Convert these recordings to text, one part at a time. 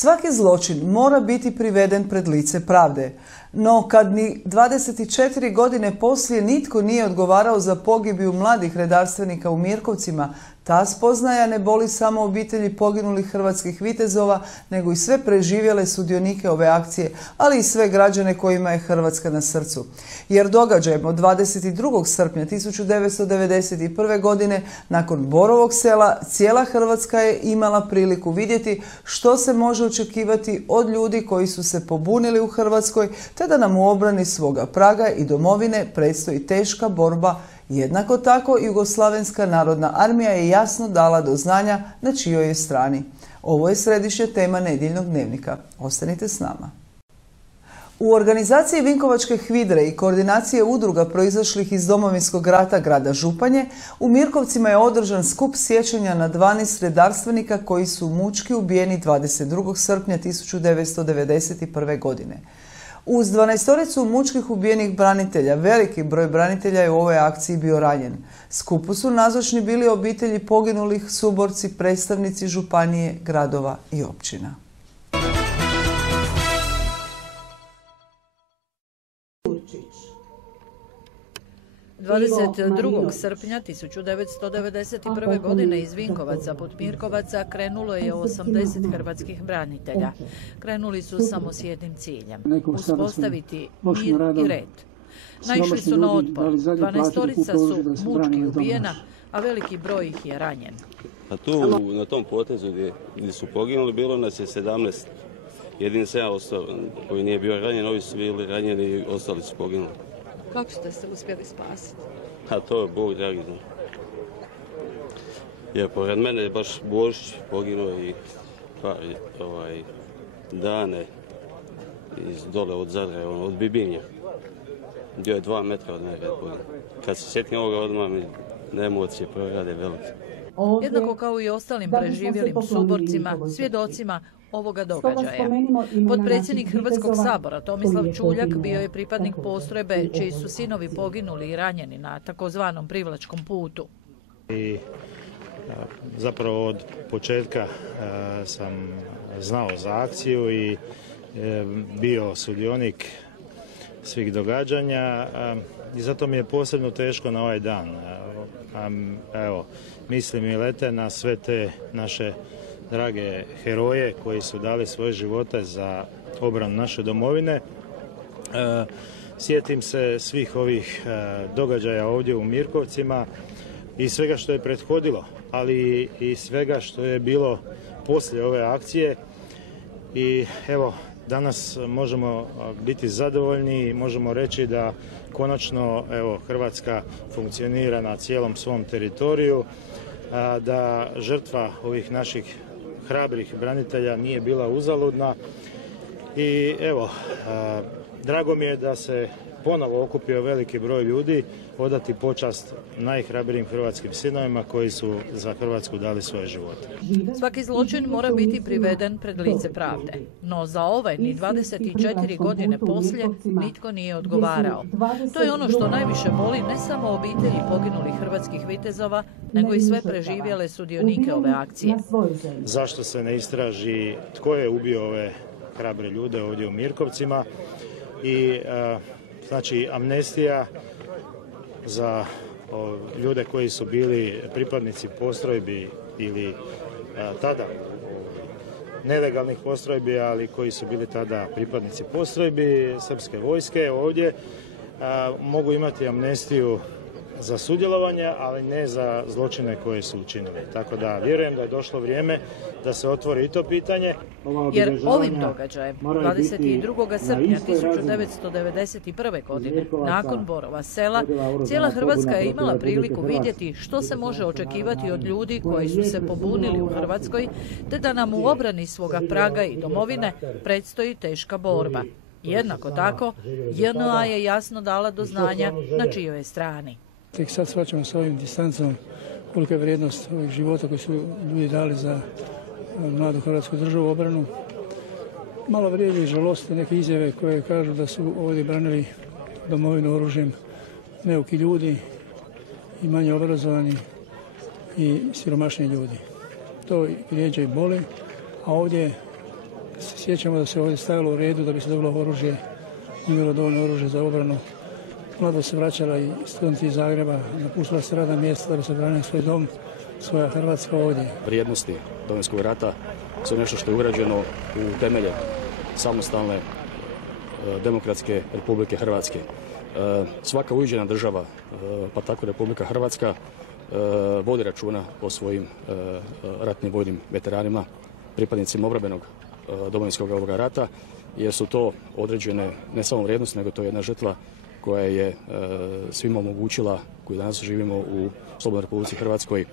Svaki zločin mora biti priveden pred lice pravde. No, kad ni 24 godine poslije nitko nije odgovarao za pogibiju mladih redarstvenika u Mirkovcima, ta spoznaja ne boli samo obitelji poginulih hrvatskih vitezova, nego i sve preživjele sudionike ove akcije, ali i sve građane kojima je Hrvatska na srcu. Jer događajem od 22. srpnja 1991. godine, nakon Borovog sela, cijela Hrvatska je imala priliku vidjeti što se može očekivati od ljudi koji su se pobunili u Hrvatskoj, te da nam u obrani svoga praga i domovine predstoji teška borba. Jednako tako, Jugoslavenska narodna armija je jasno dala do znanja na čijoj je strani. Ovo je središnja tema Nedjeljnog dnevnika. Ostanite s nama. U organizaciji Vinkovačke HVIDRA-e i koordinacije udruga proizašlih iz Domovinskog rata grada Županje, u Mirkovcima je održan skup sjećanja na 12 redarstvenika koji su mučki ubijeni 22. srpnja 1991. godine. Uz 12-toricu mučkih ubijenih branitelja, veliki broj branitelja je u ovoj akciji bio ranjen. Skupu su nazočni bili obitelji poginulih, suborci, predstavnici županije, gradova i općina. 22. srpnja 1991. godine iz Vinkovaca pod Mirkovaca krenulo je 80 hrvatskih branitelja. Krenuli su samo s jednim ciljem – uspostaviti mir i red. Naišli su na otpor. 12-torica su mučki ubijena, a veliki broj ih je ranjen. A tu, na tom potezu gdje su poginuli, bilo nas je 17. Jedin sam ja ostao koji nije bio ranjen, ovi su bili ranjeni i ostali su poginuli. Kako ste se uspjeli spasiti? A to je Bog dragi zna. Jer pored mene je baš Božić poginuo i Dane iz dole od Zadra, od Bibinja. Bio je 2 metra od mene. Kad se sjetim ovoga odmah mi emocije prorade velike. Jednako kao i ostalim preživjelim suborcima, svjedocima ovoga događaja. Potpredsjednik Hrvatskog sabora Tomislav Čuljak bio je pripadnik postrojbe čiji su sinovi poginuli i ranjeni na takozvanom Privlačkom putu. Zapravo od početka sam znao za akciju i bio sudionik svih događanja i zato mi je posebno teško na ovaj dan. Evo, mislim i lete na sve te naše drage heroje koji su dali svoje živote za obranu naše domovine. Sjetim se svih ovih događaja ovdje u Mirkovcima i svega što je prethodilo, ali i svega što je bilo poslije ove akcije. I evo, danas možemo biti zadovoljni i možemo reći da konačno Hrvatska funkcionira na cijelom svom teritoriju, da žrtva ovih naših hrabrih branitelja nije bila uzaludna i evo, drago mi je da se ponovo okupio veliki broj ljudi odati počast najhrabrijim hrvatskim sinovima koji su za Hrvatsku dali svoje živote. Svaki zločin mora biti priveden pred lice pravde, no za ovaj ni 24 godine poslije nitko nije odgovarao. To je ono što najviše boli ne samo obitelji poginulih hrvatskih vitezova, nego i sve preživjele sudionike ove akcije. Zašto se ne istraži tko je ubio ove hrabre ljude ovdje u Mirkovcima i znači amnestija za ljude koji su bili pripadnici postrojbi ili tada nelegalnih postrojbi, ali koji su bili tada pripadnici postrojbi srpske vojske ovdje, mogu imati amnestiju za sudjelovanje, ali ne za zločine koje su učinili. Tako da vjerujem da je došlo vrijeme da se otvori i to pitanje. Jer ovim događajem 22. srpnja 1991. godine, nakon Borova sela, cijela Hrvatska je imala priliku vidjeti što se može očekivati od ljudi koji su se pobunili u Hrvatskoj, te da nam u obrani svoga praga i domovine predstoji teška borba. Jednako tako, JNA je jasno dala do znanja na čijoj je strani. Tek sad shvaćamo s ovim distancom kolika je vrijednost ovih života koji su ljudi dali za mladu hrvatsku državu obranu. Malo vrijeđe i žalosti neke izjave koje kažu da su ovdje branili domovinu oružjem neuki ljudi i manje obrazovani i siromašni ljudi. To vrijeđa i boli, a ovdje se sjećamo da se ovdje stavilo u redu da bi se dobilo oružje, nije bilo dovoljno oružje za obranu. Mlado se vraćala i studenti iz Zagreba, napuštala se radna mjesta da bi se branili svoj dom, svoja Hrvatska ovdje. Vrijednosti Domovinskog rata su nešto što je ugrađeno u temelje samostalne demokratske Republike Hrvatske. Svaka uređena država, pa tako Republika Hrvatska, vodi računa o svojim ratnim vojnim veteranima, pripadnicima obrambenog Domovinskog rata, jer su to određene ne samo vrijednosti, nego to je jedna žrtva koja je svima omogućila, koji danas živimo u slobodnoj Republici Hrvatskoj,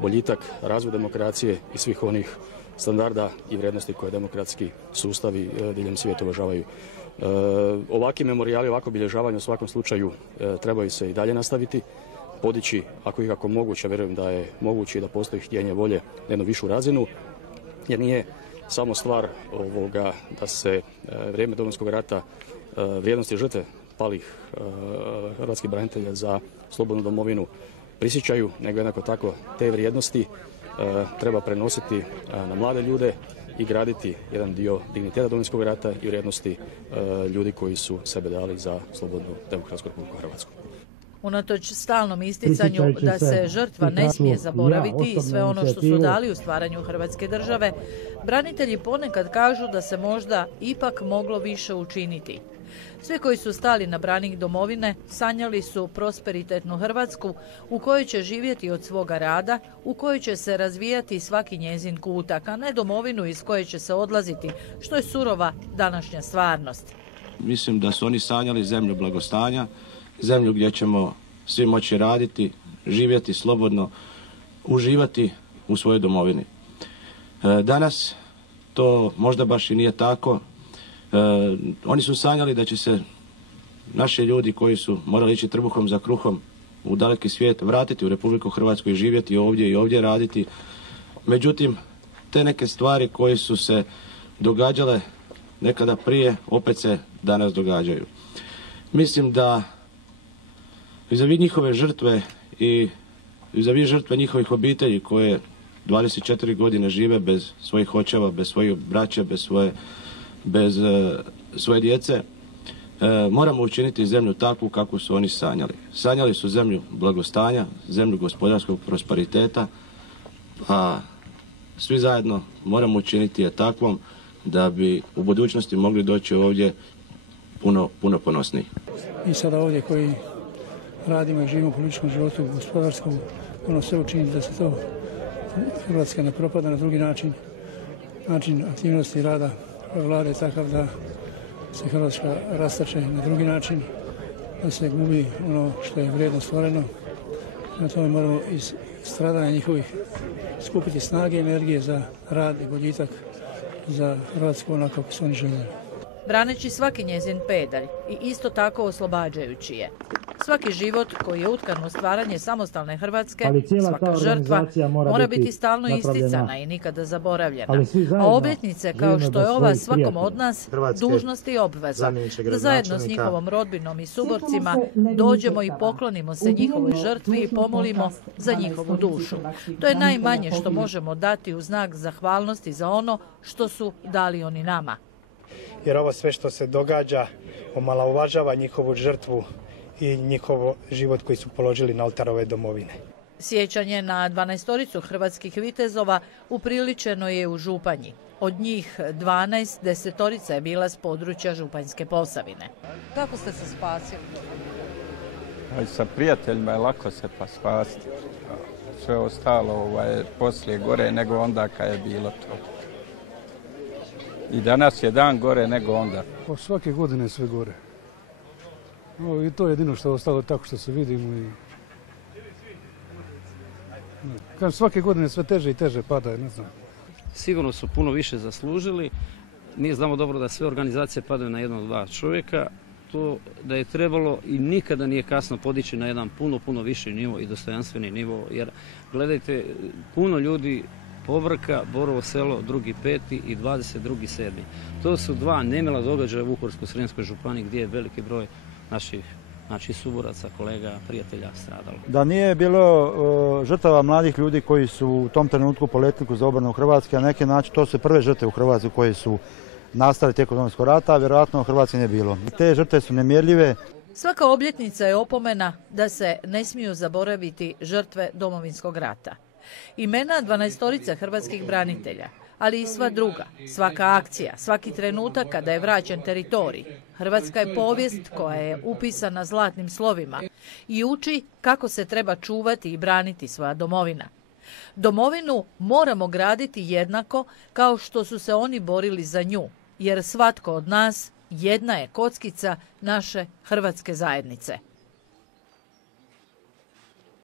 boljitak, razvoj demokracije i svih onih standarda i vrijednosti koje demokratski sustavi diljem svijeta uvažavaju. Ovakvi memorijali, ovako obilježavanje u svakom slučaju trebaju se i dalje nastaviti, podići ako ikako moguće, vjerujem da je moguće i da postoji htjenje volje na jednu višu razinu, jer nije samo stvar ovoga da se vrijeme Domovinskog rata, vrijednosti žrtve palih hrvatskih branitelja za slobodnu domovinu prisjećaju, nego jednako tako te vrijednosti treba prenositi na mlade ljude i graditi jedan dio digniteta Domovinskog rata i vrijednosti ljudi koji su sebe dali za slobodnu demokratsku Republiku Hrvatsku. Unatoč stalnom isticanju da se žrtva ne smije zaboraviti i sve ono što su dali u stvaranju Hrvatske države, branitelji ponekad kažu da se možda ipak moglo više učiniti. Svi koji su stali na branik domovine sanjali su prosperitetnu Hrvatsku u kojoj će živjeti od svoga rada, u kojoj će se razvijati svaki njezin kutak, a ne domovinu iz koje će se odlaziti, što je surova današnja stvarnost. Mislim da su oni sanjali zemlju blagostanja, zemlju gdje ćemo svi moći raditi, živjeti slobodno, uživati u svojoj domovini. Danas to možda baš i nije tako. Oni su sanjali da će se naši ljudi koji su morali ići trbuhom za kruhom u daleki svijet vratiti u Republiku Hrvatsku i živjeti ovdje i ovdje raditi. Međutim, te neke stvari koje su se događale nekada prije, opet se danas događaju. Mislim da vis-a-vis njihove žrtve i vis-a-vis žrtve njihovih obitelji koje 24 godine žive bez svojih očeva, bez svojih braće, bez svoje djece, moramo učiniti zemlju takvu kako su oni sanjali. Sanjali su zemlju blagostanja, zemlju gospodarskog prosperiteta, a svi zajedno moramo učiniti je takvom da bi u budućnosti mogli doći ovdje puno ponosniji. Mi sada ovdje koji radimo i živimo u političkom životu, gospodarskom, ono sve učiniti da se to Hrvatska ne propada na drugi način. Način aktivnosti rada vlade je takav da se Hrvatska rastače na drugi način, da se gubi ono što je vrijedno stvoreno. Na tome moramo iz stradanja njihovih skupiti snage i energije za rad i boljitak za Hrvatsku onako kako su oni željeli. Braneći svaki njezin pedalj i isto tako oslobađajući je. Svaki život koji je utkan u stvaranje samostalne Hrvatske, svaka žrtva mora biti stalno isticana i nikada zaboravljena. A obljetnice kao što je ova svakom od nas dužnost i obveza da zajedno s njihovom rodbinom i suborcima dođemo i poklonimo se njihovoj žrtvi i pomolimo za njihovu dušu. To je najmanje što možemo dati u znak zahvalnosti za ono što su dali oni nama. Jer ovo sve što se događa omalovažava njihovu žrtvu i njihov život koji su položili na oltar ove domovine. Sjećanje na 12 hrvatskih vitezova upriličeno je u Županji. Od njih 12, 10 je bila s područja Županjske Posavine. Kako ste se spasili? Sa prijateljima je lako se pa spasiti. Sve ostalo poslije gore nego onda kad je bilo to. I danas je dan gore nego onda. Svake godine sve gore. I to je jedino što je ostalo tako što se vidimo. Svake godine sve teže i teže pada, ne znam. Sigurno su puno više zaslužili. Mi znamo dobro da sve organizacije padaju na 1-2 čovjeka. To da je trebalo i nikada nije kasno podići na jedan puno viši nivo i dostojanstveni nivo. Jer gledajte, puno ljudi povrka, Borovo selo 2.5. i 22.7. To su dva nemila događaja u Vukovarsko-srijemskoj županiji gdje je veliki broj naših suboraca, kolega, prijatelja stradalo. Da nije bilo žrtava mladih ljudi koji su u tom trenutku poletili za obranu Hrvatske, na neki način to su prve žrtve u Hrvatskoj koje su nastali tijekom Domovinskog rata, vjerojatno Hrvatske ne bilo. Te žrtve su nemjerljive. Svaka obljetnica je opomena da se ne smiju zaboraviti žrtve Domovinskog rata. Imena 12 hrvatskih branitelja, ali i sva druga, svaka akcija, svaki trenutak kada je vraćen teritorij. Hrvatska je povijest koja je upisana zlatnim slovima i uči kako se treba čuvati i braniti svoja domovina. Domovinu moramo graditi jednako kao što su se oni borili za nju, jer svatko od nas jedna je kockica naše hrvatske zajednice.